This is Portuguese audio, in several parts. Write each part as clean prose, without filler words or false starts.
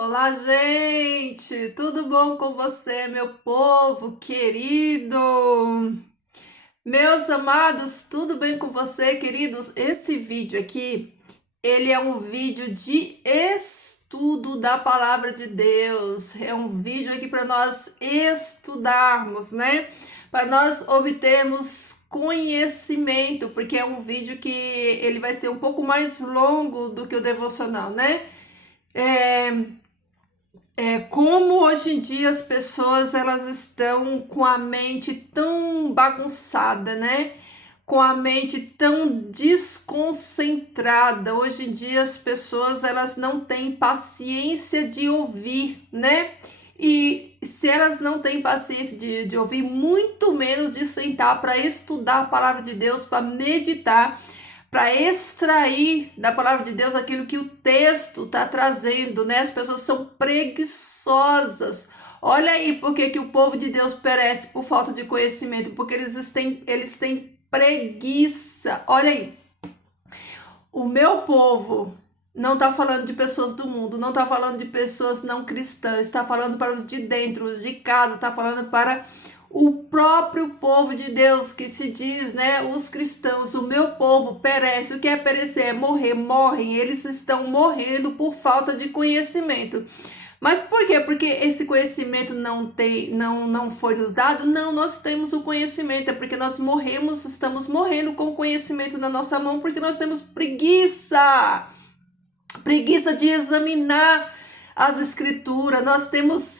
Olá, gente! Tudo bom com você, meu povo querido? Meus amados, tudo bem com você, queridos? Esse vídeo aqui, ele é um vídeo de estudo da palavra de Deus. É um vídeo aqui para nós estudarmos, né? Para nós obtermos conhecimento, porque é um vídeo que ele vai ser um pouco mais longo do que o devocional, né? É, como hoje em dia as pessoas elas estão com a mente tão bagunçada, né? Com a mente tão desconcentrada. Hoje em dia as pessoas elas não têm paciência de ouvir, né? E se elas não têm paciência de ouvir, muito menos de sentar para estudar a palavra de Deus, para meditar, para extrair da palavra de Deus aquilo que o texto está trazendo, né? As pessoas são preguiçosas. Olha aí porque que o povo de Deus perece por falta de conhecimento, porque eles têm preguiça. Olha aí, o meu povo não está falando de pessoas do mundo, não está falando de pessoas não cristãs, está falando para os de dentro, os de casa, está falando para o próprio povo de Deus que se diz, né, os cristãos. O meu povo perece. O que é perecer? É morrer. Morrem, eles estão morrendo por falta de conhecimento. Mas por quê? Porque esse conhecimento não foi nos dado? Não, nós temos o conhecimento, é porque nós morremos, estamos morrendo com o conhecimento na nossa mão, porque nós temos preguiça de examinar as escrituras.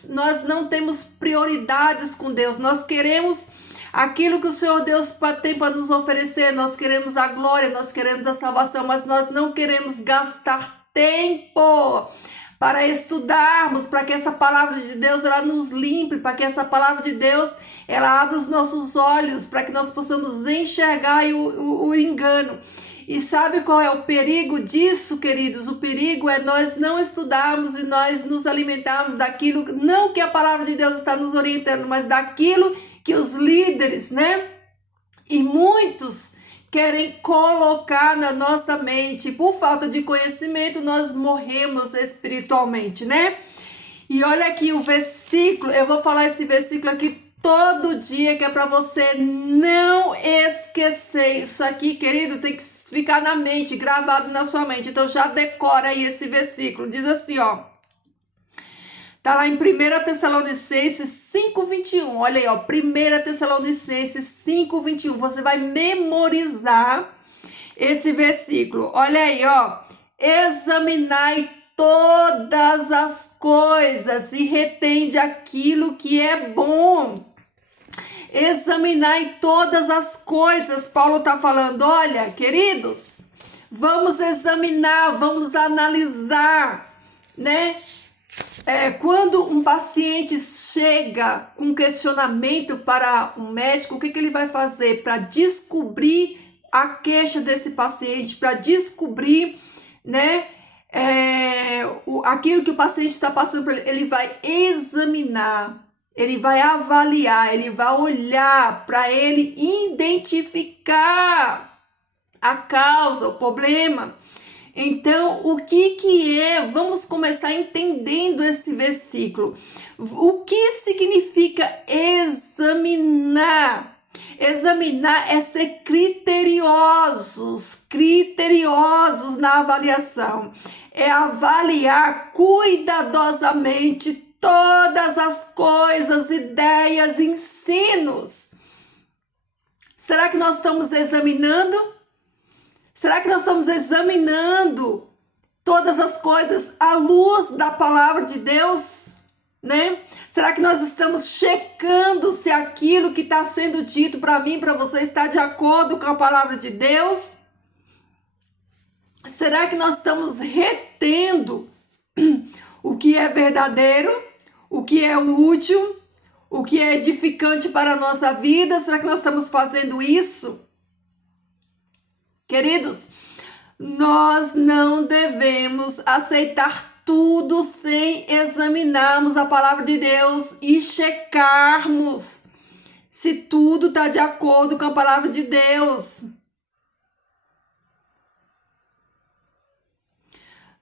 Nós não temos prioridades com Deus. Nós queremos aquilo que o Senhor Deus tem para nos oferecer. Nós queremos a glória, nós queremos a salvação, mas nós não queremos gastar tempo para estudarmos, para que essa palavra de Deus ela nos limpe, para que essa palavra de Deus ela abra os nossos olhos, para que nós possamos enxergar o engano. E sabe qual é o perigo disso, queridos? O perigo é nós não estudarmos e nós nos alimentarmos daquilo, não que a palavra de Deus está nos orientando, mas daquilo que os líderes, né? E muitos querem colocar na nossa mente. Por falta de conhecimento, nós morremos espiritualmente, né? E olha aqui o versículo, eu vou falar esse versículo aqui todo dia, que é para você não esquecer. Isso aqui, querido, tem que ficar na mente, gravado na sua mente. Então já decora aí esse versículo. Diz assim, ó. Tá lá em 1 Tessalonicenses 5:21. Olha aí, ó. 1 Tessalonicenses 5:21. Você vai memorizar esse versículo. Olha aí, ó. Examinai todas as coisas e retende aquilo que é bom. Examinai todas as coisas. Paulo está falando, olha, queridos, vamos examinar, vamos analisar, né? Quando um paciente chega com questionamento para um médico, o que ele vai fazer para descobrir a queixa desse paciente, para descobrir, né, aquilo que o paciente está passando por ele vai examinar, ele vai avaliar, ele vai olhar para ele identificar a causa, o problema. Então, o que é? Vamos começar entendendo esse versículo. O que significa examinar? Examinar é ser criteriosos na avaliação. É avaliar cuidadosamente todas as coisas, ideias, ensinos. Será que nós estamos examinando? Será que nós estamos examinando todas as coisas à luz da palavra de Deus, né? Será que nós estamos checando se aquilo que está sendo dito para mim, para você, está de acordo com a palavra de Deus? Será que nós estamos retendo o que é verdadeiro, o que é útil, o que é edificante para a nossa vida? Será que nós estamos fazendo isso? Queridos, nós não devemos aceitar tudo sem examinarmos a palavra de Deus e checarmos se tudo está de acordo com a palavra de Deus.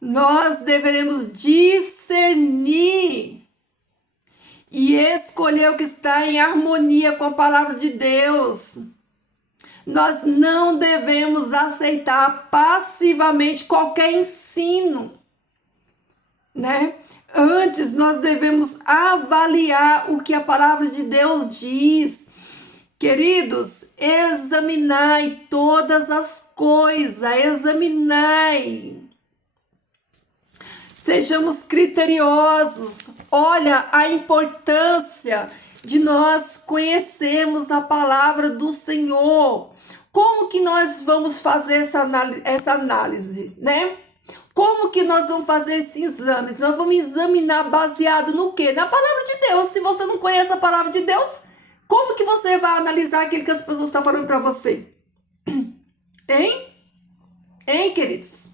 Nós deveremos discernir discernir e escolher o que está em harmonia com a palavra de Deus. Nós não devemos aceitar passivamente qualquer ensino, né? Antes, nós devemos avaliar o que a palavra de Deus diz. Queridos, examinai todas as coisas, examinai. Sejamos criteriosos. Olha a importância de nós conhecermos a palavra do Senhor. Como que nós vamos fazer essa análise, né? Como que nós vamos fazer esse exame? Nós vamos examinar baseado no quê? Na palavra de Deus. Se você não conhece a palavra de Deus, como que você vai analisar aquilo que as pessoas estão falando para você? Hein? Hein, queridos?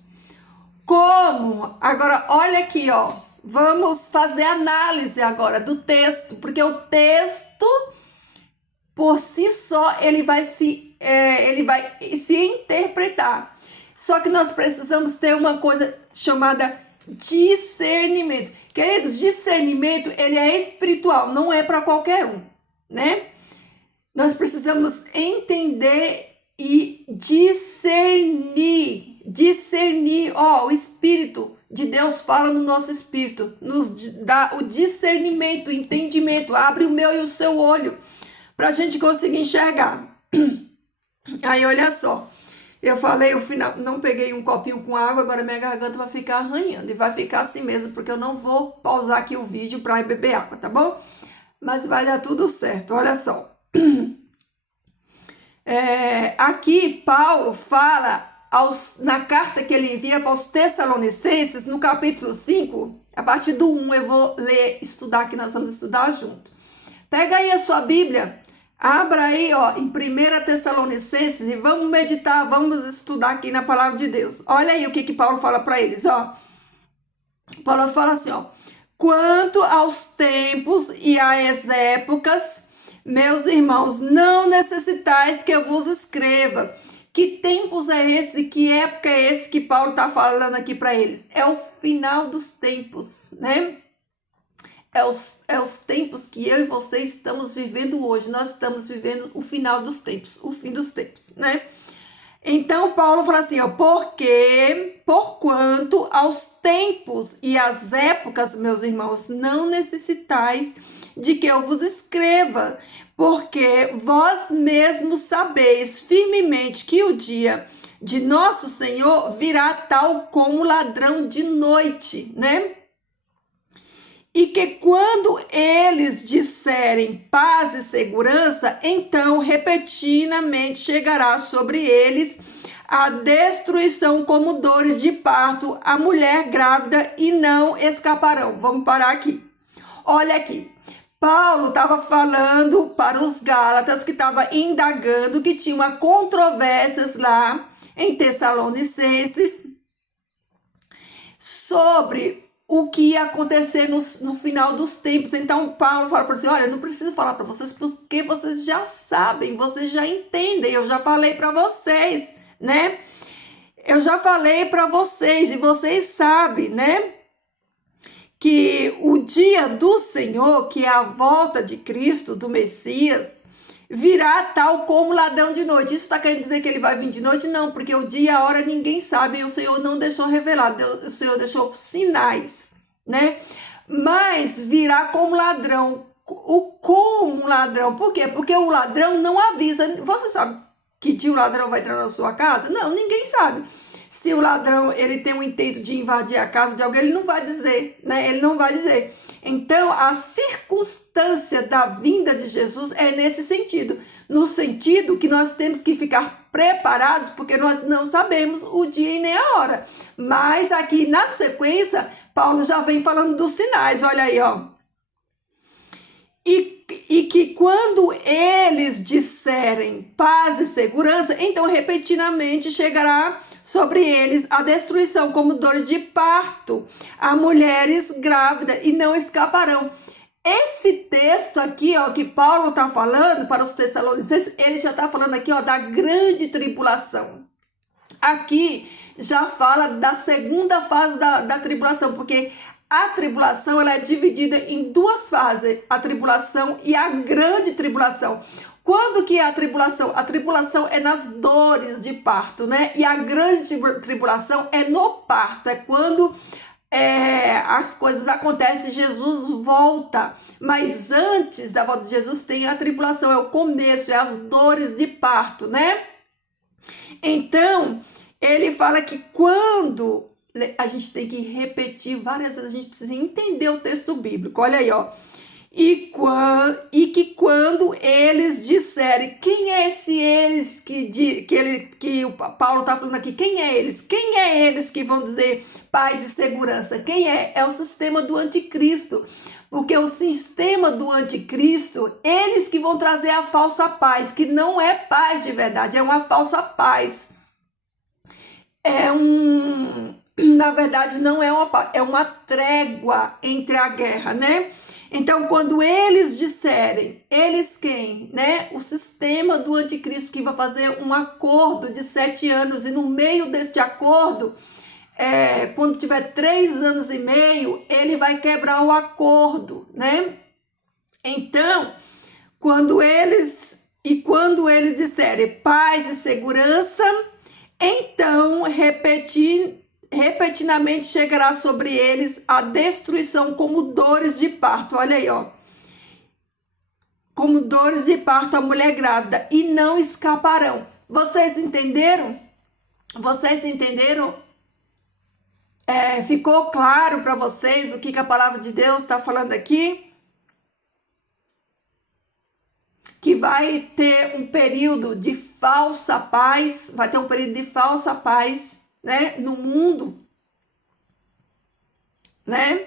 Como? Agora, olha aqui, ó. Vamos fazer análise agora do texto, porque o texto, por si só, ele vai se interpretar. Só que nós precisamos ter uma coisa chamada discernimento. Queridos, discernimento, ele é espiritual, não é para qualquer um, né? Nós precisamos entender e discernir. Discernir, ó, o Espírito de Deus fala no nosso espírito, nos dá o discernimento, o entendimento, abre o meu e o seu olho, para a gente conseguir enxergar. Aí, olha só. Eu falei o final, não peguei um copinho com água, agora minha garganta vai ficar arranhando. E vai ficar assim mesmo, porque eu não vou pausar aqui o vídeo para ir beber água, tá bom? Mas vai dar tudo certo, olha só. Aqui Paulo fala, na carta que ele envia para os Tessalonicenses, no capítulo 5, a partir do 1, eu vou ler, estudar, que nós vamos estudar junto. Pega aí a sua Bíblia. Abra aí, ó, em 1 Tessalonicenses e vamos meditar, vamos estudar aqui na palavra de Deus. Olha aí o que Paulo fala para eles, ó. Paulo fala assim, ó. Quanto aos tempos e às épocas, meus irmãos, não necessitais que eu vos escreva. Que tempos é esse? Que época é esse que Paulo está falando aqui para eles? É o final dos tempos, né? É os tempos que eu e você estamos vivendo hoje. Nós estamos vivendo o final dos tempos, o fim dos tempos, né? Então, Paulo fala assim, ó, porquanto aos tempos e às épocas, meus irmãos, não necessitais de que eu vos escreva, porque vós mesmos sabeis firmemente que o dia de nosso Senhor virá tal como ladrão de noite, né? E que quando eles disserem paz e segurança, então repentinamente chegará sobre eles a destruição como dores de parto, a mulher grávida, e não escaparão. Vamos parar aqui. Olha aqui. Paulo estava falando para os Gálatas, que estava indagando, que tinha uma controvérsias lá em Tessalonicenses sobre o que ia acontecer no final dos tempos. Então Paulo fala para você, olha, eu não preciso falar para vocês, porque vocês já sabem, vocês já entendem, eu já falei para vocês, né? Eu já falei para vocês e vocês sabem, né? Que o dia do Senhor, que é a volta de Cristo, do Messias, virá tal como ladrão de noite. Isso está querendo dizer que ele vai vir de noite? Não, porque o dia e a hora ninguém sabe, e o Senhor não deixou revelado, o Senhor deixou sinais, né? Mas virá como ladrão. Como ladrão? Por quê? Porque o ladrão não avisa. Você sabe que dia o ladrão vai entrar na sua casa? Não, ninguém sabe. Se o ladrão ele tem o intento de invadir a casa de alguém, ele não vai dizer, né? Ele não vai dizer. Então, a circunstância da vinda de Jesus é nesse sentido. No sentido que nós temos que ficar preparados, porque nós não sabemos o dia e nem a hora. Mas aqui na sequência, Paulo já vem falando dos sinais. Olha aí, ó. E que quando eles disserem paz e segurança, então repentinamente chegará sobre eles a destruição como dores de parto, a mulheres grávidas, e não escaparão. Esse texto aqui, ó, que Paulo está falando para os Tessalonicenses, ele já está falando aqui, ó, da grande tribulação. Aqui já fala da segunda fase da tribulação, porque a tribulação ela é dividida em duas fases, a tribulação e a grande tribulação. Quando que é a tribulação? A tribulação é nas dores de parto, né? E a grande tribulação é no parto, é quando as coisas acontecem, Jesus volta. Mas antes da volta de Jesus tem a tribulação, é o começo, é as dores de parto, né? Então, ele fala que quando a gente tem que repetir várias vezes, a gente precisa entender o texto bíblico. Olha aí, ó. E que quando eles disserem, quem é esse eles que o Paulo está falando aqui? Quem é eles? Quem é eles que vão dizer paz e segurança? Quem é? É o sistema do anticristo. Porque o sistema do anticristo, eles que vão trazer a falsa paz, que não é paz de verdade, é uma falsa paz. Na verdade, não é uma paz, é uma trégua entre a guerra, né? Então, quando eles disserem, eles quem? Né? O sistema do anticristo que vai fazer um acordo de 7 anos, e no meio deste acordo, quando tiver 3 anos e meio, ele vai quebrar o acordo, né? Então, quando eles disserem paz e segurança, então repetidamente chegará sobre eles a destruição como dores de parto. Olha aí, ó. Como dores de parto a mulher grávida, e não escaparão. Vocês entenderam? Vocês entenderam? Ficou claro para vocês o que a palavra de Deus está falando aqui? Que vai ter um período de falsa paz, vai ter um período de falsa paz, né, no mundo, né?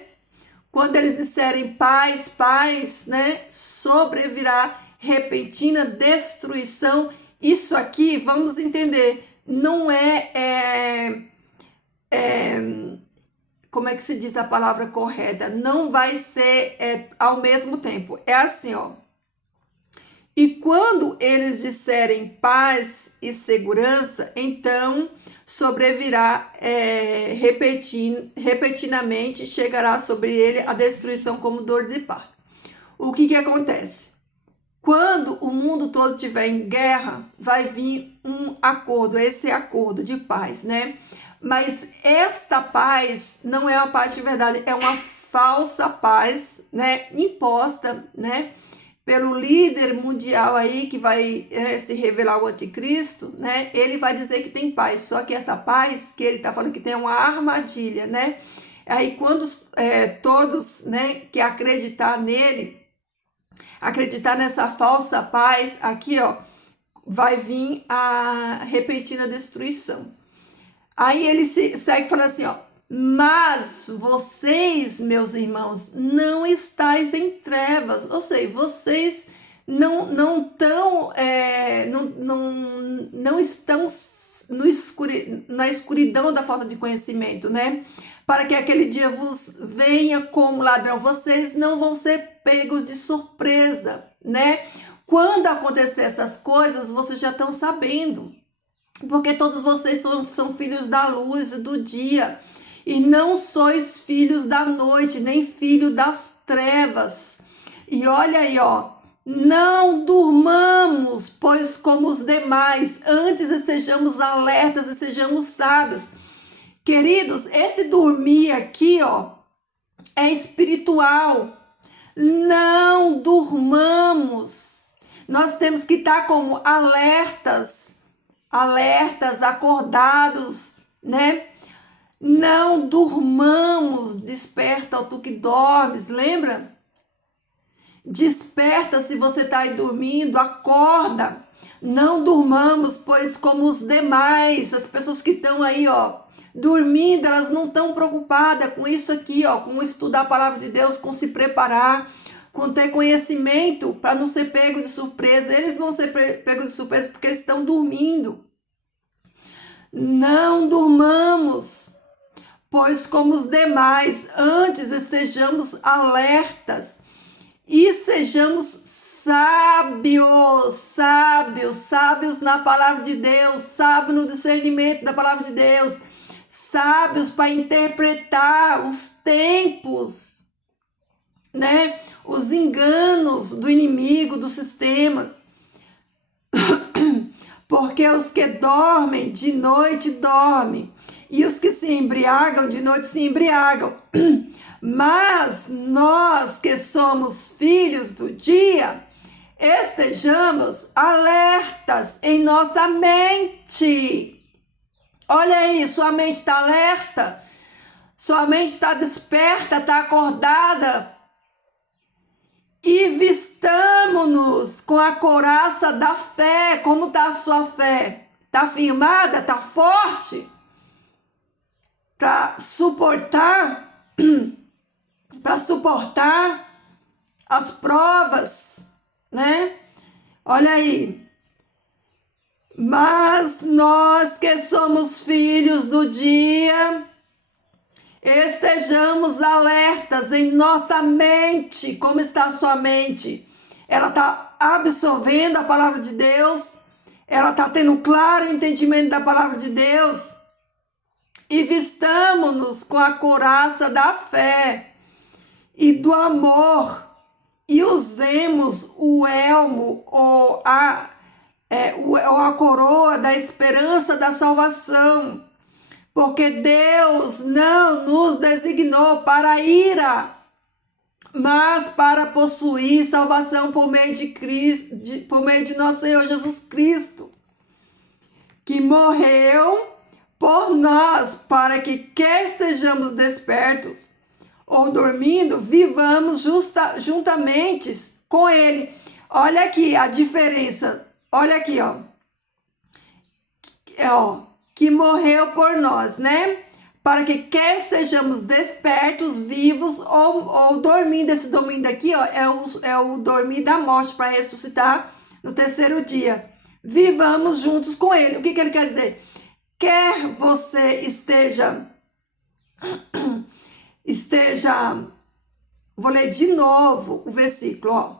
Quando eles disserem paz, paz, né, sobrevirá repentina destruição. Isso aqui, vamos entender, não como é que se diz a palavra correta? Não vai ser ao mesmo tempo. É assim, ó. E quando eles disserem paz e segurança, então sobrevirá repetidamente, chegará sobre ele a destruição como dor de parto. O que acontece? Quando o mundo todo estiver em guerra, vai vir um acordo, esse acordo de paz, né? Mas esta paz não é a paz de verdade, é uma falsa paz, né? Imposta, né? Pelo líder mundial aí que vai se revelar o anticristo, né? Ele vai dizer que tem paz, só que essa paz que ele está falando que tem uma armadilha, né? Aí quando todos, né, que acreditar nele, acreditar nessa falsa paz, aqui, ó, vai vir a repentina destruição. Aí ele segue falando assim, ó, mas vocês, meus irmãos, não estáis em trevas, ou seja, vocês não estão na escuridão da falta de conhecimento, né? Para que aquele dia vos venha como ladrão, vocês não vão ser pegos de surpresa, né? Quando acontecer essas coisas, vocês já estão sabendo, porque todos vocês são filhos da luz e do dia, e não sois filhos da noite, nem filho das trevas. E olha aí, ó, não durmamos, pois como os demais, antes estejamos alertas e sejamos sábios. Queridos, esse dormir aqui, ó, é espiritual. Não durmamos. Nós temos que estar como alertas, acordados, né? Não durmamos, desperta tu que dormes, lembra? Desperta se você está aí dormindo, acorda. Não durmamos, pois como os demais, as pessoas que estão aí, ó, dormindo, elas não estão preocupadas com isso aqui, ó, com estudar a palavra de Deus, com se preparar, com ter conhecimento para não ser pego de surpresa. Eles vão ser pegos de surpresa porque eles estão dormindo. Não durmamos, pois como os demais, antes estejamos alertas e sejamos sábios na palavra de Deus, sábios no discernimento da palavra de Deus, sábios para interpretar os tempos, né? Os enganos do inimigo, do sistema. Porque os que dormem de noite dormem, e os que se embriagam de noite se embriagam. Mas nós que somos filhos do dia, estejamos alertas em nossa mente. Olha aí, sua mente está alerta, sua mente está desperta, está acordada. E vistamo-nos com a couraça da fé. Como está a sua fé? Está firmada? Está forte? Para suportar as provas, né? Olha aí. Mas nós que somos filhos do dia, estejamos alertas em nossa mente. Como está a sua mente? Ela está absorvendo a palavra de Deus? Ela está tendo um claro entendimento da palavra de Deus? E vistamo-nos com a couraça da fé e do amor, e usemos o elmo ou a coroa da esperança da salvação. Porque Deus não nos designou para a ira, mas para possuir salvação por meio de Cristo, por meio de nosso Senhor Jesus Cristo, que morreu por nós, para que quer estejamos despertos ou dormindo, vivamos juntamente com Ele. Olha aqui a diferença. Olha aqui, ó. Que morreu por nós, né? Para que quer sejamos despertos, vivos ou dormindo. Esse dormindo aqui, ó, é o dormir da morte, para ressuscitar no terceiro dia. Vivamos juntos com Ele. O que ele quer dizer? Quer você esteja, vou ler de novo o versículo, ó.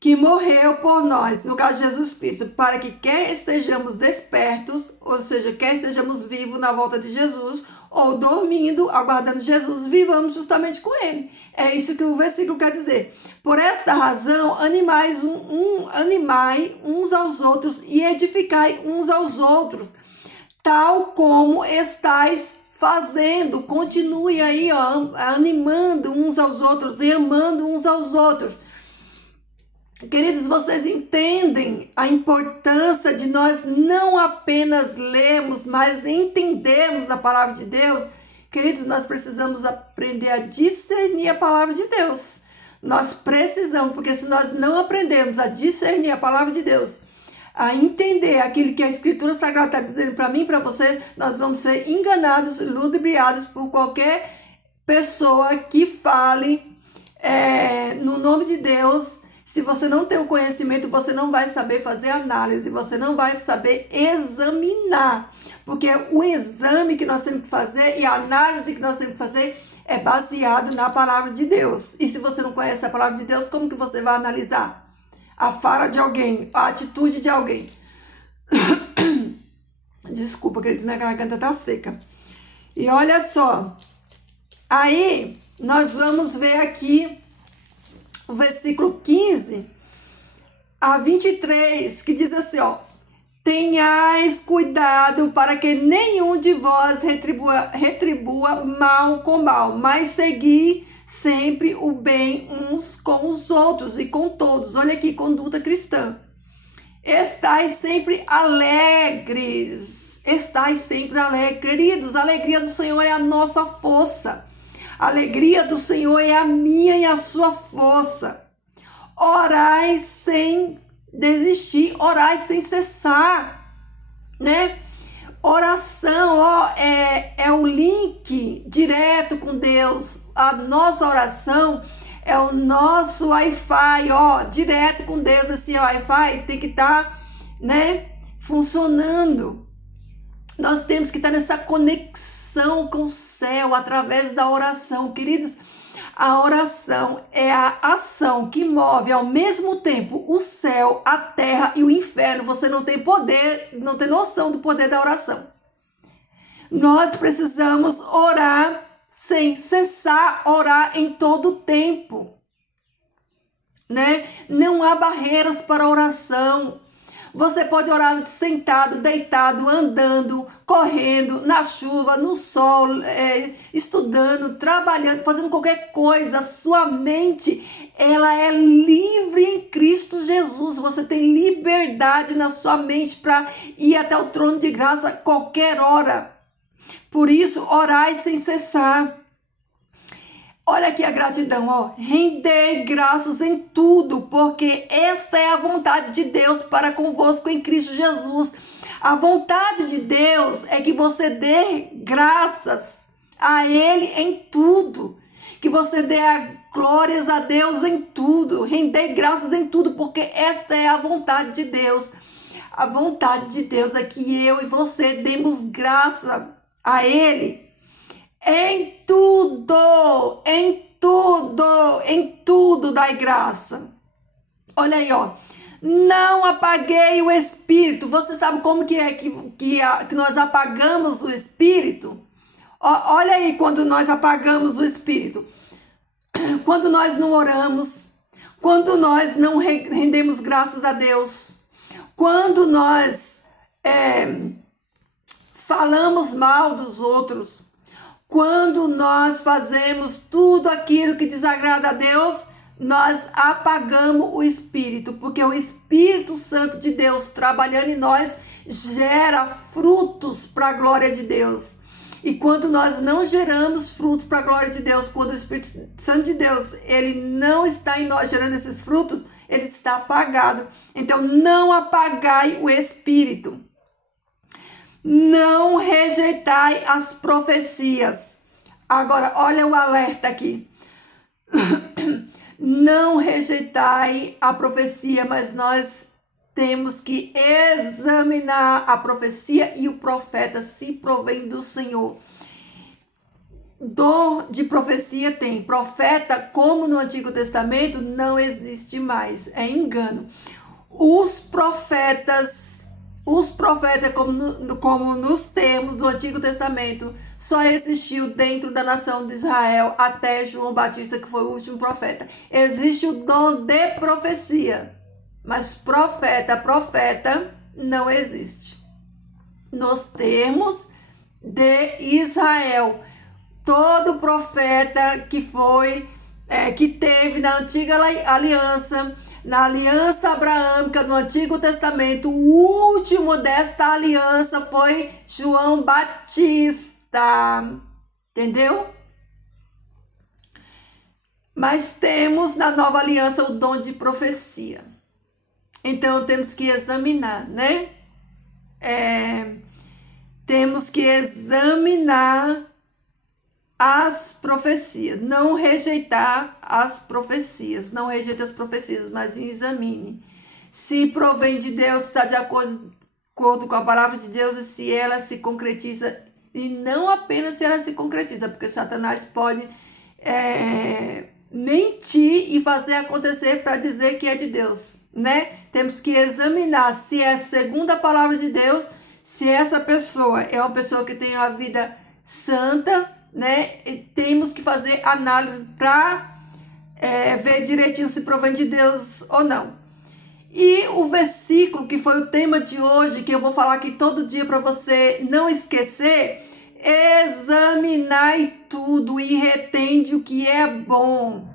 Que morreu por nós, no caso de Jesus Cristo, para que quer estejamos despertos, ou seja, quer estejamos vivos na volta de Jesus, ou dormindo, aguardando Jesus, vivamos justamente com Ele. É isso que o versículo quer dizer. Por esta razão, animai uns aos outros e edificai uns aos outros, tal como estáis fazendo. Continue aí, ó, animando uns aos outros e amando uns aos outros. Queridos, vocês entendem a importância de nós não apenas lermos, mas entendermos a palavra de Deus? Queridos, nós precisamos aprender a discernir a palavra de Deus. Nós precisamos, porque se nós não aprendermos a discernir a palavra de Deus, a entender aquilo que a Escritura Sagrada está dizendo para mim e para você, nós vamos ser enganados, ludibriados por qualquer pessoa que fale no nome de Deus. Se você não tem o conhecimento, você não vai saber fazer análise, você não vai saber examinar. Porque o exame que nós temos que fazer e a análise que nós temos que fazer é baseado na palavra de Deus. E se você não conhece a palavra de Deus, como que você vai analisar a fala de alguém, a atitude de alguém? Desculpa, queridos, minha garganta tá seca. E olha só, aí nós vamos ver aqui o versículo 15 a 23, que diz assim, ó: tenhais cuidado para que nenhum de vós retribua mal com mal, mas segui sempre o bem uns com os outros e com todos. Olha aqui, conduta cristã. Estais sempre alegres. Estais sempre alegres. Queridos, a alegria do Senhor é a nossa força. A alegria do Senhor é a minha e a sua força. Orai sem desistir, orai sem cessar, né? Oração, ó, é o link direto com Deus. A nossa oração é o nosso Wi-Fi, ó, direto com Deus. Assim, o Wi-Fi tem que estar, né, funcionando. Nós temos que estar nessa conexão com o céu através da oração. Queridos, a oração é a ação que move ao mesmo tempo o céu, a terra e o inferno. Você não tem poder, não tem noção do poder da oração. Nós precisamos orar sem cessar, orar em todo o tempo, né? Não há barreiras para oração. Você pode orar sentado, deitado, andando, correndo, na chuva, no sol, estudando, trabalhando, fazendo qualquer coisa. Sua mente, ela é livre em Cristo Jesus. Você tem liberdade na sua mente para ir até o trono de graça a qualquer hora. Por isso, orai sem cessar. Olha aqui a gratidão, ó. Rendei graças em tudo, porque esta é a vontade de Deus para convosco em Cristo Jesus. A vontade de Deus é que você dê graças a Ele em tudo. Que você dê glórias a Deus em tudo. Rendei graças em tudo, porque esta é a vontade de Deus. A vontade de Deus é que eu e você demos graças a Ele. Em tudo dai graça. Olha aí, ó. Não apaguei o Espírito. Você sabe como que é que nós apagamos o Espírito? Olha aí quando nós apagamos o Espírito. Quando nós não oramos, quando nós não rendemos graças a Deus, quando nós falamos mal dos outros, quando nós fazemos tudo aquilo que desagrada a Deus, nós apagamos o Espírito, porque o Espírito Santo de Deus trabalhando em nós gera frutos para a glória de Deus. E quando nós não geramos frutos para a glória de Deus, quando o Espírito Santo de Deus ele não está em nós gerando esses frutos, ele está apagado. Então não apagai o Espírito. Não rejeitai as profecias. Agora, olha o alerta aqui. Não rejeitai a profecia, mas nós temos que examinar a profecia e o profeta se provém do Senhor. Dom de profecia tem. Profeta, como no Antigo Testamento, não existe mais. É engano. Os profetas, como nos termos do Antigo Testamento, só existiu dentro da nação de Israel até João Batista, que foi o último profeta. Existe o dom de profecia, mas profeta não existe. Nos termos de Israel, todo profeta que teve na antiga aliança, na aliança abraâmica, no Antigo Testamento, o último desta aliança foi João Batista. Entendeu? Mas temos na nova aliança o dom de profecia. Então temos que examinar, né? Temos que examinar as profecias, não rejeitar as profecias, não rejeite as profecias, mas examine. Se provém de Deus, está de acordo com a palavra de Deus e se ela se concretiza, e não apenas se ela se concretiza, porque Satanás pode mentir e fazer acontecer para dizer que é de Deus, né? Temos que examinar se é segundo a palavra de Deus, se essa pessoa é uma pessoa que tem uma vida santa, né? Temos que fazer análise para ver direitinho se provém de Deus ou não. E o versículo que foi o tema de hoje, que eu vou falar aqui todo dia para você não esquecer: examinai tudo e retende o que é bom.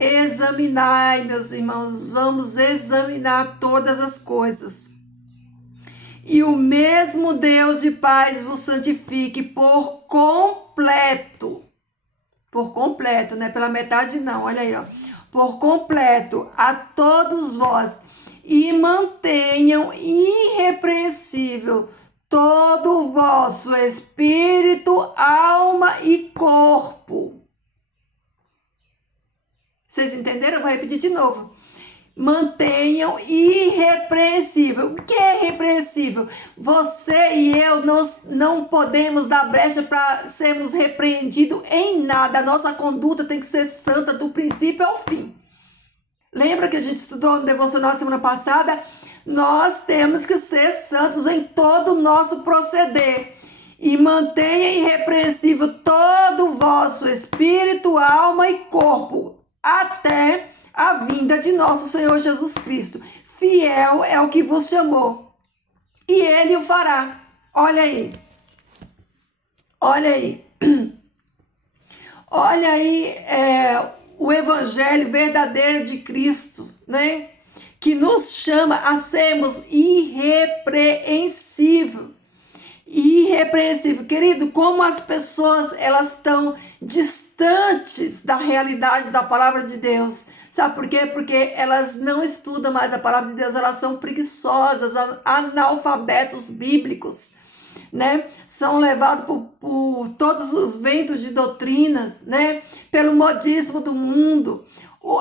Examinai, meus irmãos, vamos examinar todas as coisas. E o mesmo Deus de paz vos santifique por completo. Por completo, né? Pela metade não, olha aí, ó. Por completo a todos vós. E mantenham irrepreensível todo o vosso espírito, alma e corpo. Vocês entenderam? Eu vou repetir de novo. Mantenham irrepreensível. O que é irrepreensível? Você e eu não podemos dar brecha para sermos repreendidos em nada. A nossa conduta tem que ser santa do princípio ao fim. Lembra que a gente estudou no devocional semana passada? Nós temos que ser santos em todo o nosso proceder. e mantenha irrepreensível todo o vosso espírito, alma e corpo, até a vinda de nosso Senhor Jesus Cristo. Fiel é o que vos chamou, e ele o fará. Olha aí, olha aí, olha aí, o evangelho verdadeiro de Cristo, né? Que nos chama a sermos irrepreensível. Irrepreensível. Querido, como as pessoas elas estão distantes da realidade da palavra de Deus. Sabe por quê? Porque elas não estudam mais a palavra de Deus, elas são preguiçosas, analfabetos bíblicos, né? São levados por todos os ventos de doutrinas, né? Pelo modismo do mundo.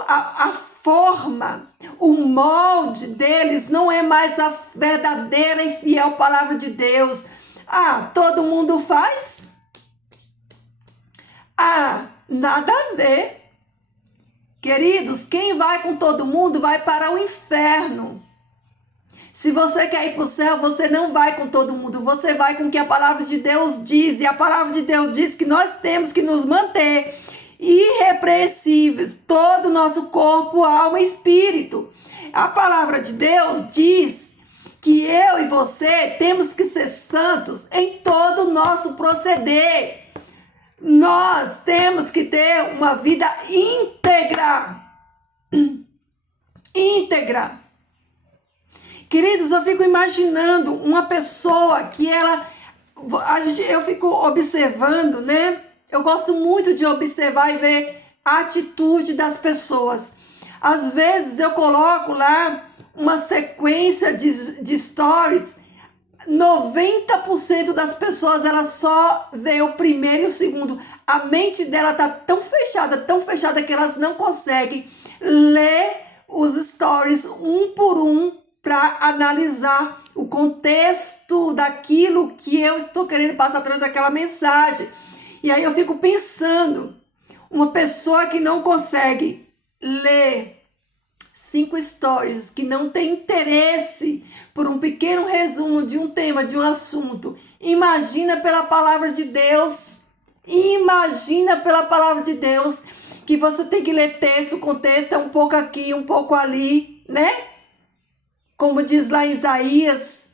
A forma, o molde deles não é mais a verdadeira e fiel palavra de Deus. Ah, todo mundo faz? Ah, nada a ver. Queridos, quem vai com todo mundo vai para o inferno. Se você quer ir para o céu, você não vai com todo mundo, você vai com o que a palavra de Deus diz. E a palavra de Deus diz que nós temos que nos manter irrepreensíveis, todo o nosso corpo, alma e espírito. A palavra de Deus diz que eu e você temos que ser santos em todo o nosso proceder. Nós temos que ter uma vida íntegra. Íntegra. Queridos, eu fico imaginando uma pessoa que eu fico observando, né? Eu gosto muito de observar e ver a atitude das pessoas. Às vezes eu coloco lá uma sequência de stories, 90% das pessoas elas só vê o primeiro e o segundo. A mente dela tá tão fechada que elas não conseguem ler os stories um por um para analisar o contexto daquilo que eu estou querendo passar através daquela mensagem. E aí eu fico pensando, uma pessoa que não consegue ler 5 stories, que não tem interesse por um pequeno resumo de um tema, de um assunto, imagina pela palavra de Deus, que você tem que ler texto, contexto, é um pouco aqui, um pouco ali, né? Como diz lá em Isaías.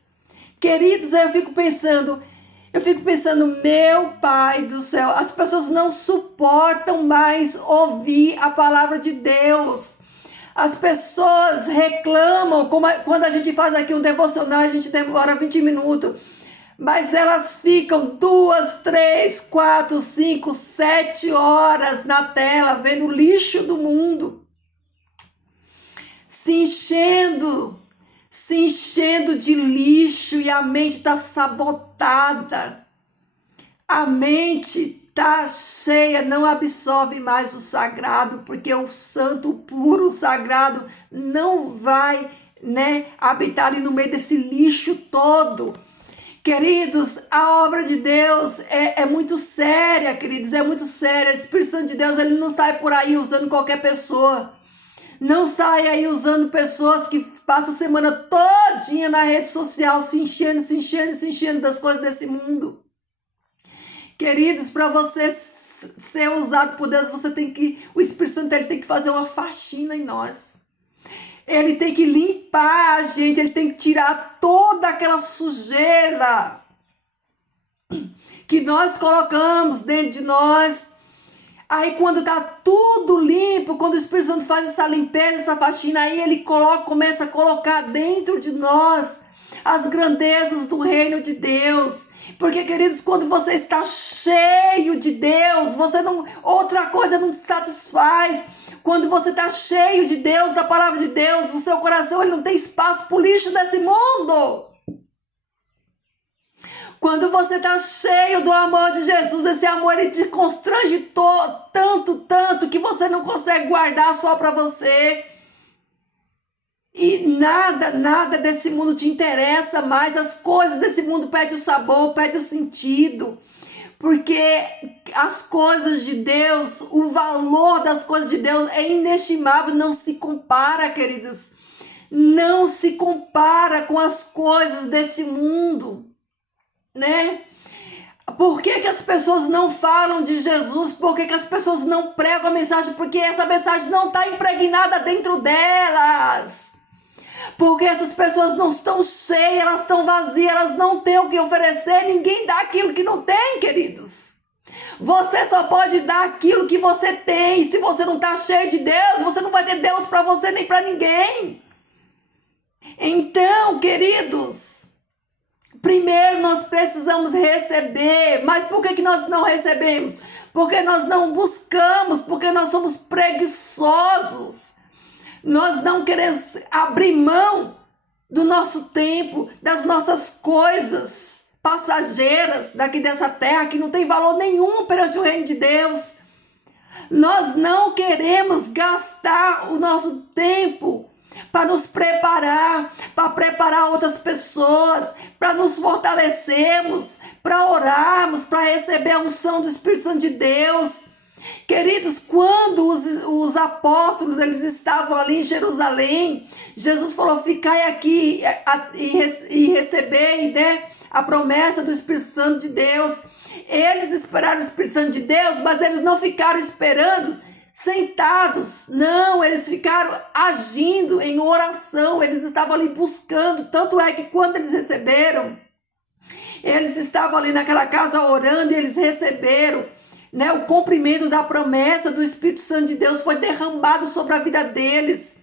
Queridos, eu fico pensando, meu Pai do céu, as pessoas não suportam mais ouvir a palavra de Deus. As pessoas reclamam, quando a gente faz aqui um devocional, a gente demora 20 minutos. Mas elas ficam 2, 3, 4, 5, 7 horas na tela, vendo o lixo do mundo. Se enchendo de lixo, e a mente está sabotada. A mente está cheia, não absorve mais o sagrado, porque o santo, o puro, o sagrado não vai, né, habitar ali no meio desse lixo todo. Queridos, a obra de Deus é muito séria, queridos, é muito séria. O Espírito Santo de Deus, ele não sai por aí usando qualquer pessoa. Não sai aí usando pessoas que passam a semana todinha na rede social se enchendo das coisas desse mundo. Queridos, para você ser usado por Deus, o Espírito Santo ele tem que fazer uma faxina em nós. Ele tem que limpar a gente, ele tem que tirar toda aquela sujeira que nós colocamos dentro de nós. Aí quando tá tudo limpo, quando o Espírito Santo faz essa limpeza, essa faxina, aí ele começa a colocar dentro de nós as grandezas do reino de Deus. Porque, queridos, quando você está cheio de Deus, outra coisa não te satisfaz. Quando você está cheio de Deus, da palavra de Deus, o seu coração ele não tem espaço para o lixo desse mundo. Quando você está cheio do amor de Jesus, esse amor ele te constrange tanto que você não consegue guardar só para você. E nada desse mundo te interessa mais. As coisas desse mundo perdem o sabor, perdem o sentido. Porque as coisas de Deus, o valor das coisas de Deus é inestimável, não se compara, queridos. Não se compara com as coisas desse mundo, né? Por que que as pessoas não falam de Jesus? Por que que as pessoas não pregam a mensagem? Porque essa mensagem não está impregnada dentro delas. Porque essas pessoas não estão cheias, elas estão vazias, elas não têm o que oferecer. Ninguém dá aquilo que não tem, queridos. Você só pode dar aquilo que você tem. Se você não está cheio de Deus, você não vai ter Deus para você nem para ninguém. Então, queridos, primeiro nós precisamos receber. Mas por que nós não recebemos? Porque nós não buscamos, porque nós somos preguiçosos. Nós não queremos abrir mão do nosso tempo, das nossas coisas passageiras daqui dessa terra que não tem valor nenhum perante o reino de Deus. Nós não queremos gastar o nosso tempo para nos preparar, para preparar outras pessoas, para nos fortalecermos, para orarmos, para receber a unção do Espírito Santo de Deus. Queridos, quando os apóstolos eles estavam ali em Jerusalém, Jesus falou: ficai aqui e recebei, né, a promessa do Espírito Santo de Deus. Eles esperaram o Espírito Santo de Deus, mas eles não ficaram esperando sentados, não, eles ficaram agindo em oração, eles estavam ali buscando. Tanto é que quando eles receberam, eles estavam ali naquela casa orando e eles receberam, né, o cumprimento da promessa do Espírito Santo de Deus foi derramado sobre a vida deles.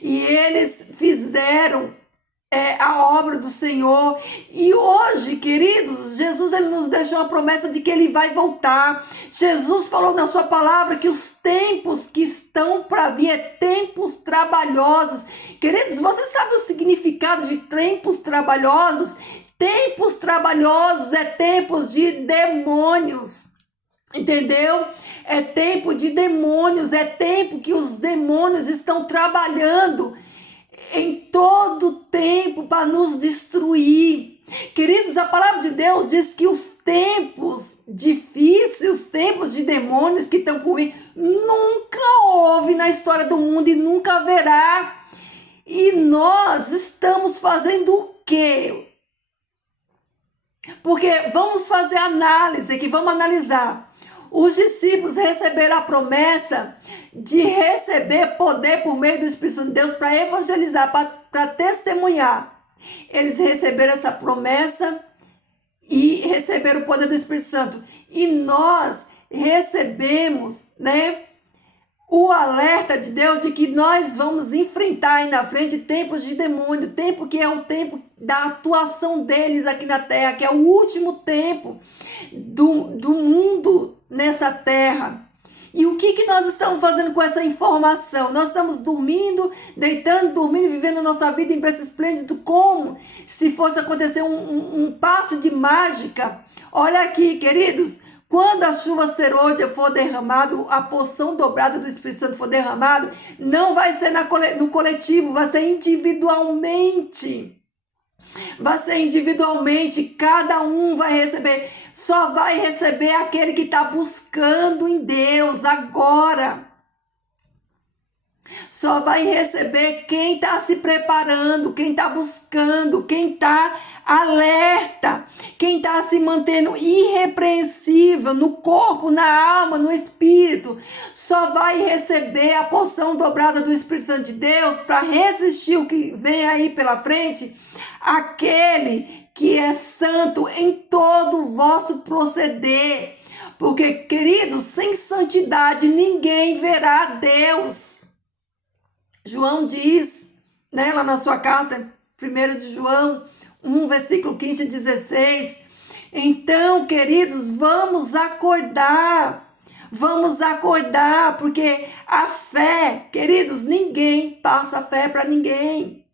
E eles fizeram a obra do Senhor. E hoje, queridos, Jesus ele nos deixou a promessa de que ele vai voltar. Jesus falou na sua palavra que os tempos que estão para vir é tempos trabalhosos. Queridos, você sabe o significado de tempos trabalhosos? Tempos trabalhosos é tempos de demônios. Entendeu? É tempo de demônios, é tempo que os demônios estão trabalhando em todo tempo para nos destruir. Queridos, a palavra de Deus diz que os tempos difíceis, os tempos de demônios que estão por vir, nunca houve na história do mundo e nunca haverá. E nós estamos fazendo o quê? Porque vamos fazer análise aqui, vamos analisar. Os discípulos receberam a promessa de receber poder por meio do Espírito Santo de Deus para evangelizar, para testemunhar. Eles receberam essa promessa e receberam o poder do Espírito Santo. E nós recebemos, né, o alerta de Deus de que nós vamos enfrentar aí na frente tempos de demônio, tempo que é o tempo da atuação deles aqui na terra, que é o último tempo do mundo nessa terra. E o que nós estamos fazendo com essa informação? Nós estamos dormindo, deitando, dormindo, vivendo nossa vida em preço esplêndido, como se fosse acontecer um passe de mágica. Olha aqui, queridos, quando a chuva serôdia for derramada, a porção dobrada do Espírito Santo for derramado, não vai ser no coletivo, vai ser individualmente. Vai ser individualmente, cada um vai receber. Só vai receber aquele que está buscando em Deus agora. Só vai receber quem está se preparando, quem está buscando, quem está alerta, quem está se mantendo irrepreensível no corpo, na alma, no espírito. Só vai receber a porção dobrada do Espírito Santo de Deus para resistir o que vem aí pela frente. Aquele que é santo em todo o vosso proceder. Porque, queridos, sem santidade ninguém verá Deus. João diz, né, lá na sua carta, 1 de João 1, versículo 15 e 16. Então, queridos, vamos acordar, porque a fé, queridos, ninguém passa fé para ninguém.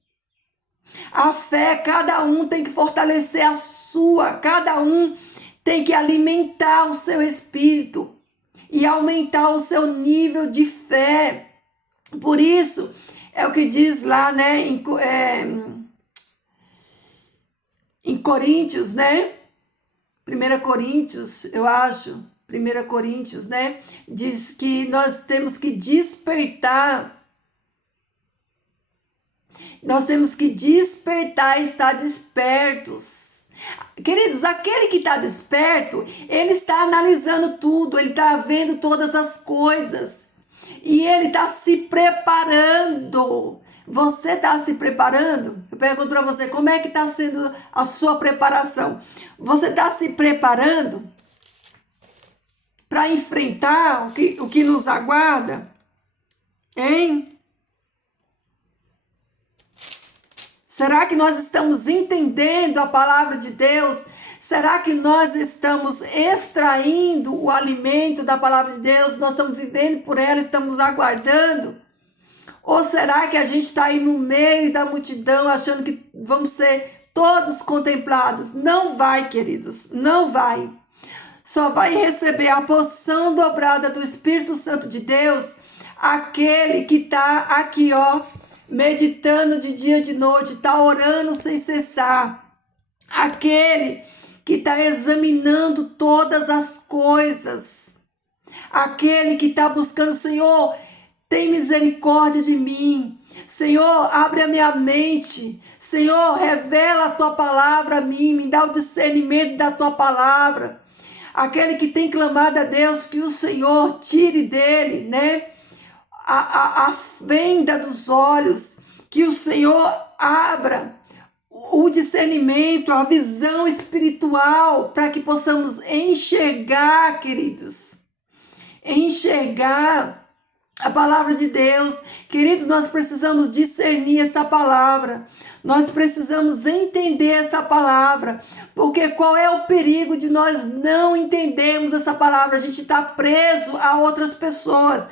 A fé, cada um tem que fortalecer a sua, cada um tem que alimentar o seu espírito e aumentar o seu nível de fé. Por isso, é o que diz lá, né, em Coríntios, né? 1 Coríntios, eu acho, 1 Coríntios, né? Diz que nós temos que despertar. Nós temos que despertar e estar despertos. Queridos, aquele que está desperto, ele está analisando tudo, ele está vendo todas as coisas. E ele está se preparando. Você está se preparando? Eu pergunto para você, como é que está sendo a sua preparação? Você está se preparando para enfrentar o que nos aguarda? Hein? Será que nós estamos entendendo a palavra de Deus? Será que nós estamos extraindo o alimento da palavra de Deus? Nós estamos vivendo por ela, estamos aguardando? Ou será que a gente está aí no meio da multidão achando que vamos ser todos contemplados? Não vai, queridos, não vai. Só vai receber a porção dobrada do Espírito Santo de Deus aquele que está aqui, ó, meditando de dia e de noite, está orando sem cessar. Aquele que está examinando todas as coisas. Aquele que está buscando, Senhor, tem misericórdia de mim. Senhor, abre a minha mente. Senhor, revela a tua palavra a mim, me dá o discernimento da tua palavra. Aquele que tem clamado a Deus que o Senhor tire dele, né? A venda dos olhos, que o Senhor abra o discernimento, a visão espiritual, para que possamos enxergar, queridos, enxergar a palavra de Deus. Queridos, nós precisamos discernir essa palavra, nós precisamos entender essa palavra, porque qual é o perigo de nós não entendermos essa palavra? A gente está preso a outras pessoas.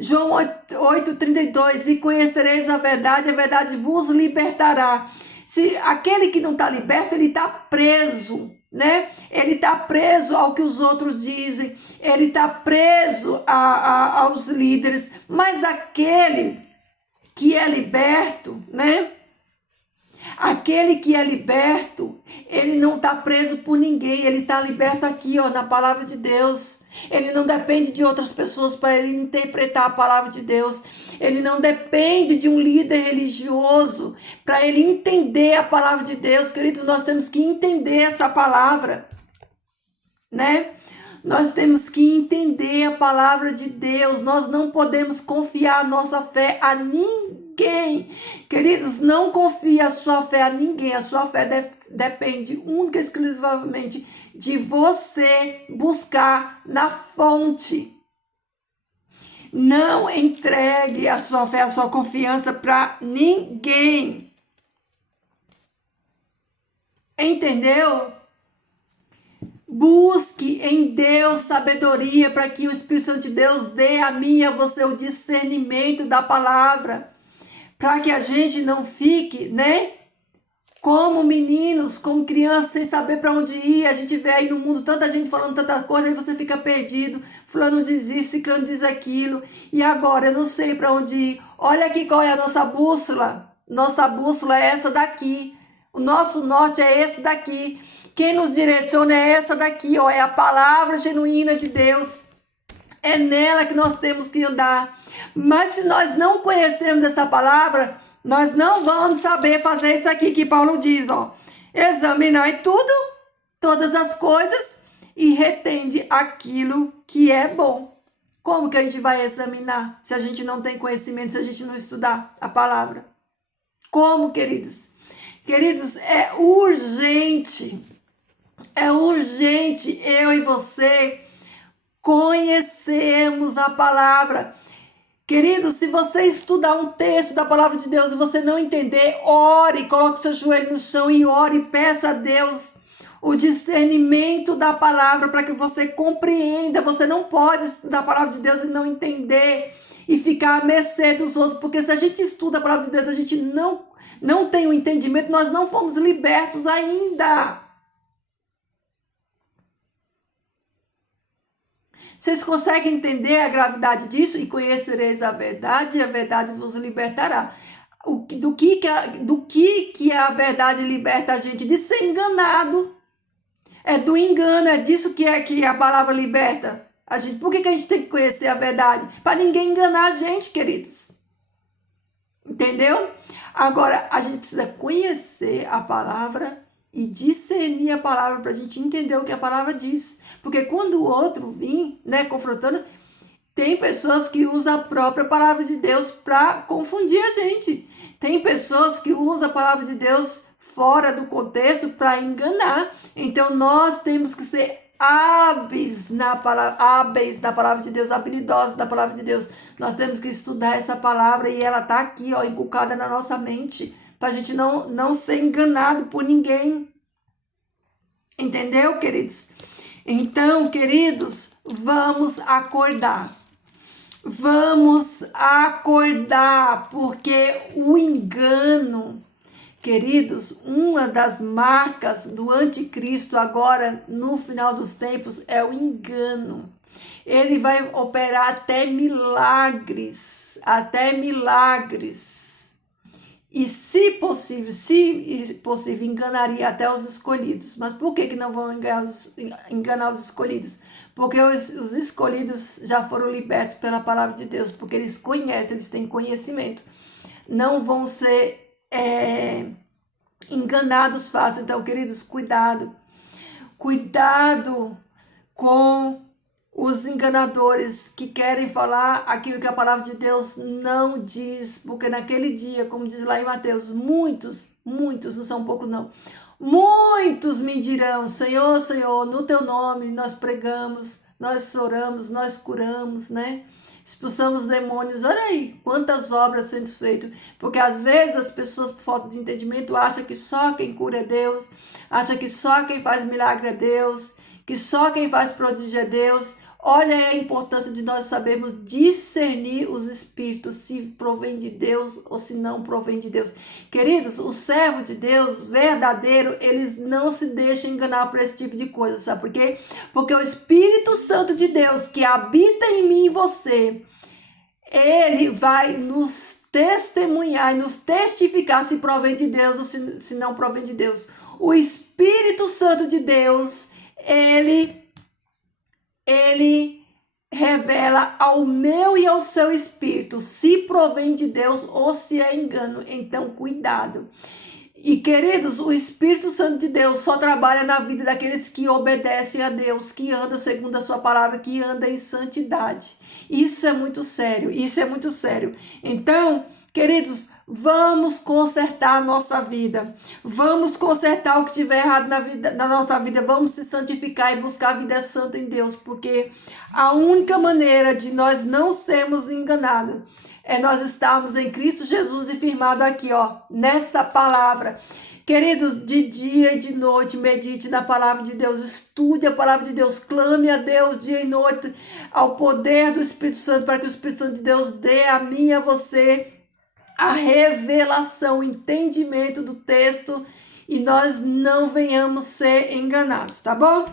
João 8,32, e conhecereis a verdade vos libertará. Se aquele que não está liberto, ele está preso, né? Ele está preso ao que os outros dizem, ele está preso aos líderes, mas aquele que é liberto, né? Aquele que é liberto, ele não está preso por ninguém, ele está liberto aqui, ó, na palavra de Deus. Ele não depende de outras pessoas para ele interpretar a palavra de Deus. Ele não depende de um líder religioso para ele entender a palavra de Deus. Queridos, nós temos que entender essa palavra, né? Nós temos que entender a palavra de Deus. Nós não podemos confiar a nossa fé a ninguém. Queridos, não confie a sua fé a ninguém. A sua fé depende única e exclusivamente de você buscar na fonte. Não entregue a sua fé, a sua confiança para ninguém. Entendeu? Busque em Deus sabedoria para que o Espírito Santo de Deus dê a mim e a você o discernimento da palavra. Para que a gente não fique, né? Como meninos, como crianças, sem saber para onde ir. A gente vê aí no mundo tanta gente falando tanta coisa, aí você fica perdido. Fulano diz isso, ciclano diz aquilo. E agora, eu não sei para onde ir. Olha aqui qual é a nossa bússola. Nossa bússola é essa daqui. O nosso norte é esse daqui. Quem nos direciona é essa daqui, ó. É a palavra genuína de Deus. É nela que nós temos que andar. Mas se nós não conhecermos essa palavra, nós não vamos saber fazer isso aqui que Paulo diz, ó. Examinai tudo, todas as coisas, e retende aquilo que é bom. Como que a gente vai examinar se a gente não tem conhecimento, se a gente não estudar a palavra? Como, queridos? Queridos, é urgente eu e você conhecermos a palavra. Querido, se você estudar um texto da palavra de Deus e você não entender, ore, coloque seu joelho no chão e ore, e peça a Deus o discernimento da palavra para que você compreenda. Você não pode estudar a palavra de Deus e não entender e ficar à mercê dos outros, porque se a gente estuda a palavra de Deus, a gente não tem o entendimento, nós não fomos libertos ainda. Vocês conseguem entender a gravidade disso? E conhecereis a verdade, e a verdade vos libertará. Do que a verdade liberta a gente? De ser enganado. É do engano, é disso que a palavra liberta a gente. Por que a gente tem que conhecer a verdade? Para ninguém enganar a gente, queridos. Entendeu? Agora, a gente precisa conhecer a palavra e discernir a palavra para a gente entender o que a palavra diz. Porque quando o outro vir, né, confrontando, tem pessoas que usam a própria palavra de Deus para confundir a gente. Tem pessoas que usam a palavra de Deus fora do contexto para enganar. Então nós temos que ser hábeis na palavra de Deus, habilidosos na palavra de Deus. Nós temos que estudar essa palavra e ela está aqui, ó, inculcada na nossa mente, para a gente não ser enganado por ninguém. Entendeu, queridos? Então, queridos, vamos acordar. Vamos acordar, porque o engano, queridos, uma das marcas do anticristo agora no final dos tempos é o engano. Ele vai operar até milagres, E se possível, enganaria até os escolhidos. Mas por que não vão enganar os escolhidos? Porque os escolhidos já foram libertos pela palavra de Deus, porque eles conhecem, eles têm conhecimento. Não vão ser enganados fácil. Então, queridos, cuidado. Cuidado com os enganadores que querem falar aquilo que a palavra de Deus não diz, porque naquele dia, como diz lá em Mateus, muitos, não são poucos não, muitos me dirão, Senhor, Senhor, no teu nome nós pregamos, nós oramos, nós curamos, né? Expulsamos demônios. Olha aí, quantas obras sendo feitas. Porque às vezes as pessoas, por falta de entendimento, acham que só quem cura é Deus, acham que só quem faz milagre é Deus, que só quem faz prodígio é Deus. Olha a importância de nós sabermos discernir os espíritos, se provém de Deus ou se não provém de Deus. Queridos, o servo de Deus verdadeiro, eles não se deixam enganar por esse tipo de coisa, sabe por quê? Porque o Espírito Santo de Deus, que habita em mim e você, ele vai nos testemunhar e nos testificar se provém de Deus ou se não provém de Deus. O Espírito Santo de Deus, ele revela ao meu e ao seu espírito se provém de Deus ou se é engano. Então, cuidado. E, queridos, o Espírito Santo de Deus só trabalha na vida daqueles que obedecem a Deus, que andam segundo a sua palavra, que andam em santidade. Isso é muito sério, Então, queridos, vamos consertar a nossa vida. Vamos consertar o que estiver errado na nossa vida. Vamos se santificar e buscar a vida santa em Deus. Porque a única maneira de nós não sermos enganados é nós estarmos em Cristo Jesus e firmado aqui, ó, nessa palavra. Queridos, de dia e de noite, medite na palavra de Deus, estude a palavra de Deus, clame a Deus dia e noite, ao poder do Espírito Santo, para que o Espírito Santo de Deus dê a mim e a você a revelação, o entendimento do texto e nós não venhamos ser enganados, tá bom?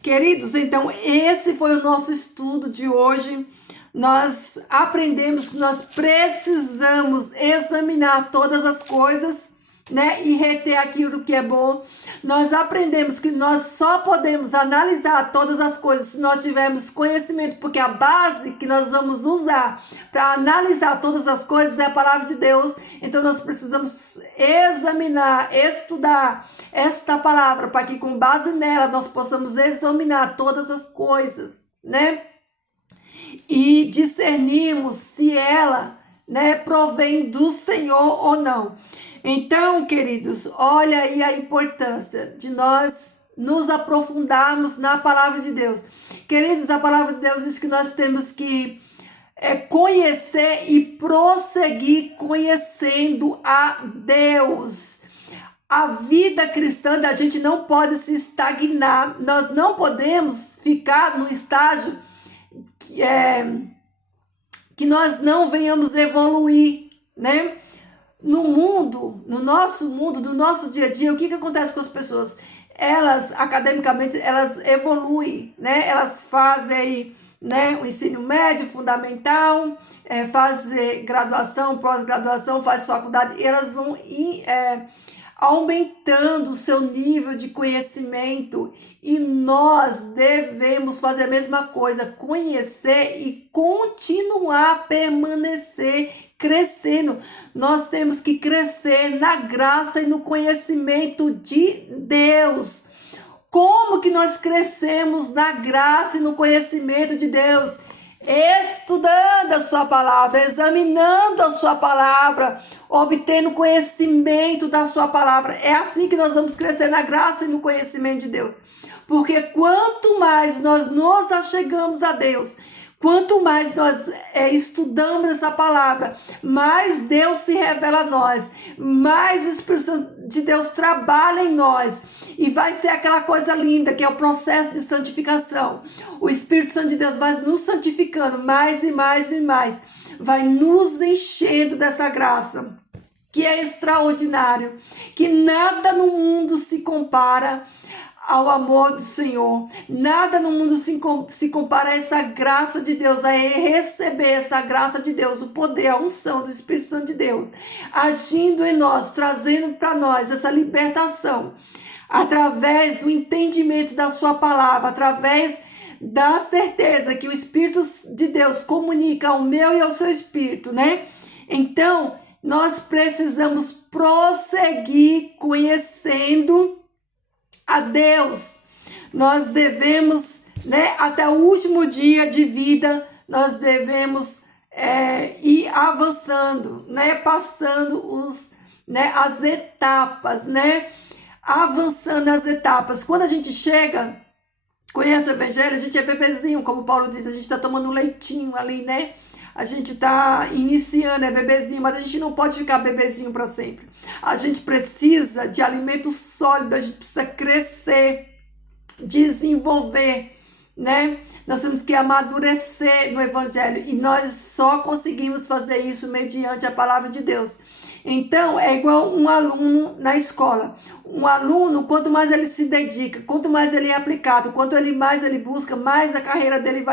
Queridos, então esse foi o nosso estudo de hoje. Nós aprendemos que nós precisamos examinar todas as coisas, né, e reter aquilo que é bom. Nós aprendemos que nós só podemos analisar todas as coisas se nós tivermos conhecimento, porque a base que nós vamos usar para analisar todas as coisas é a palavra de Deus. Então nós precisamos examinar, estudar esta palavra para que com base nela nós possamos examinar todas as coisas, né? E discernirmos se ela, né, provém do Senhor ou não. Então, queridos, olha aí a importância de nós nos aprofundarmos na palavra de Deus. Queridos, a palavra de Deus diz que nós temos que conhecer e prosseguir conhecendo a Deus. A vida cristã da gente não pode se estagnar. Nós não podemos ficar no estágio que nós não venhamos evoluir, né? No mundo, no nosso dia a dia, o que acontece com as pessoas? Elas, academicamente, elas evoluem, né? Elas fazem aí, né, o ensino médio, fundamental, fazem graduação, pós-graduação, fazem faculdade, e elas vão aumentando o seu nível de conhecimento, e nós devemos fazer a mesma coisa, conhecer e continuar a permanecer crescendo. Nós temos que crescer na graça e no conhecimento de Deus. Como que nós crescemos na graça e no conhecimento de Deus? Estudando a sua palavra, examinando a sua palavra, obtendo conhecimento da sua palavra. É assim que nós vamos crescer na graça e no conhecimento de Deus. Porque quanto mais nós nos achegamos a Deus, quanto mais nós estudamos essa palavra, mais Deus se revela a nós, mais o Espírito Santo de Deus trabalha em nós. E vai ser aquela coisa linda que é o processo de santificação. O Espírito Santo de Deus vai nos santificando mais e mais e mais. Vai nos enchendo dessa graça, que é extraordinário, que nada no mundo se compara ao amor do Senhor. Nada no mundo se compara a essa graça de Deus, a receber essa graça de Deus, o poder, a unção do Espírito Santo de Deus, agindo em nós, trazendo para nós essa libertação, através do entendimento da sua palavra, através da certeza que o Espírito de Deus comunica ao meu e ao seu espírito, né? Então, nós precisamos prosseguir conhecendo a Deus. Nós devemos, né, até o último dia de vida, nós devemos ir avançando, né, passando as etapas, né, avançando as etapas. Quando a gente chega, conhece o Evangelho, a gente é bebezinho, como Paulo diz, a gente está tomando um leitinho ali, né? A gente está iniciando, é bebezinho, mas a gente não pode ficar bebezinho para sempre. A gente precisa de alimento sólido, a gente precisa crescer, desenvolver, né? Nós temos que amadurecer no Evangelho e nós só conseguimos fazer isso mediante a palavra de Deus. Então, é igual um aluno na escola. Um aluno, quanto mais ele se dedica, quanto mais ele é aplicado, quanto mais ele busca, mais a carreira dele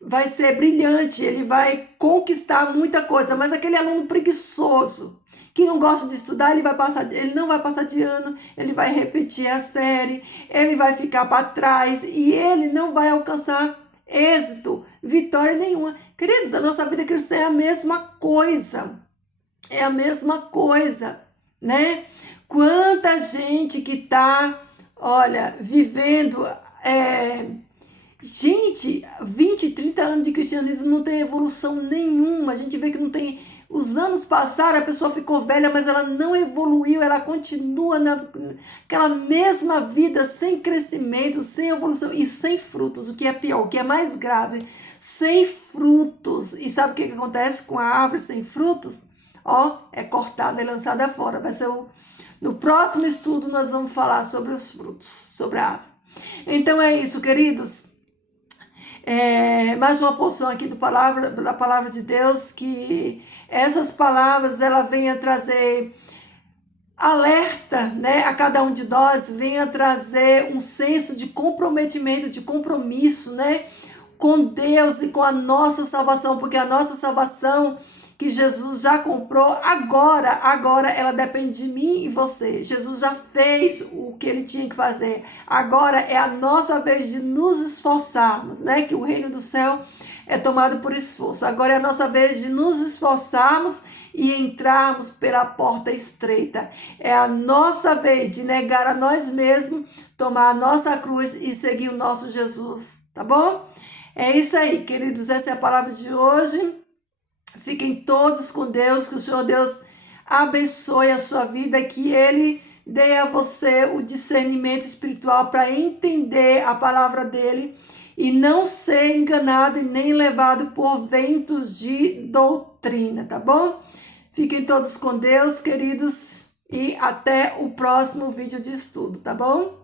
vai ser brilhante, ele vai conquistar muita coisa. Mas aquele aluno preguiçoso, que não gosta de estudar, ele não vai passar de ano, ele vai repetir a série, ele vai ficar para trás e ele não vai alcançar êxito, vitória nenhuma. Queridos, a nossa vida cristã é a mesma coisa. É a mesma coisa, né? Quanta gente que está, vivendo... Gente, 20, 30 anos de cristianismo não tem evolução nenhuma. A gente vê que não tem... Os anos passaram, a pessoa ficou velha, mas ela não evoluiu, ela continua naquela mesma vida, sem crescimento, sem evolução e sem frutos. O que é pior, o que é mais grave, sem frutos. E sabe o que acontece com a árvore sem frutos? É cortada e lançada fora. Vai ser no próximo estudo nós vamos falar sobre os frutos, sobre a árvore. Então é isso, queridos. Mais uma porção aqui da palavra de Deus, que essas palavras ela venha trazer alerta, né, a cada um de nós, venha trazer um senso de comprometimento, de compromisso, né, com Deus e com a nossa salvação, porque a nossa salvação que Jesus já comprou, agora ela depende de mim e você. Jesus já fez o que ele tinha que fazer. Agora é a nossa vez de nos esforçarmos, né? Que o reino do céu é tomado por esforço. Agora é a nossa vez de nos esforçarmos e entrarmos pela porta estreita. É a nossa vez de negar a nós mesmos, tomar a nossa cruz e seguir o nosso Jesus, tá bom? É isso aí, queridos. Essa é a palavra de hoje. Fiquem todos com Deus, que o Senhor Deus abençoe a sua vida, que Ele dê a você o discernimento espiritual para entender a palavra dEle e não ser enganado e nem levado por ventos de doutrina, tá bom? Fiquem todos com Deus, queridos, e até o próximo vídeo de estudo, tá bom?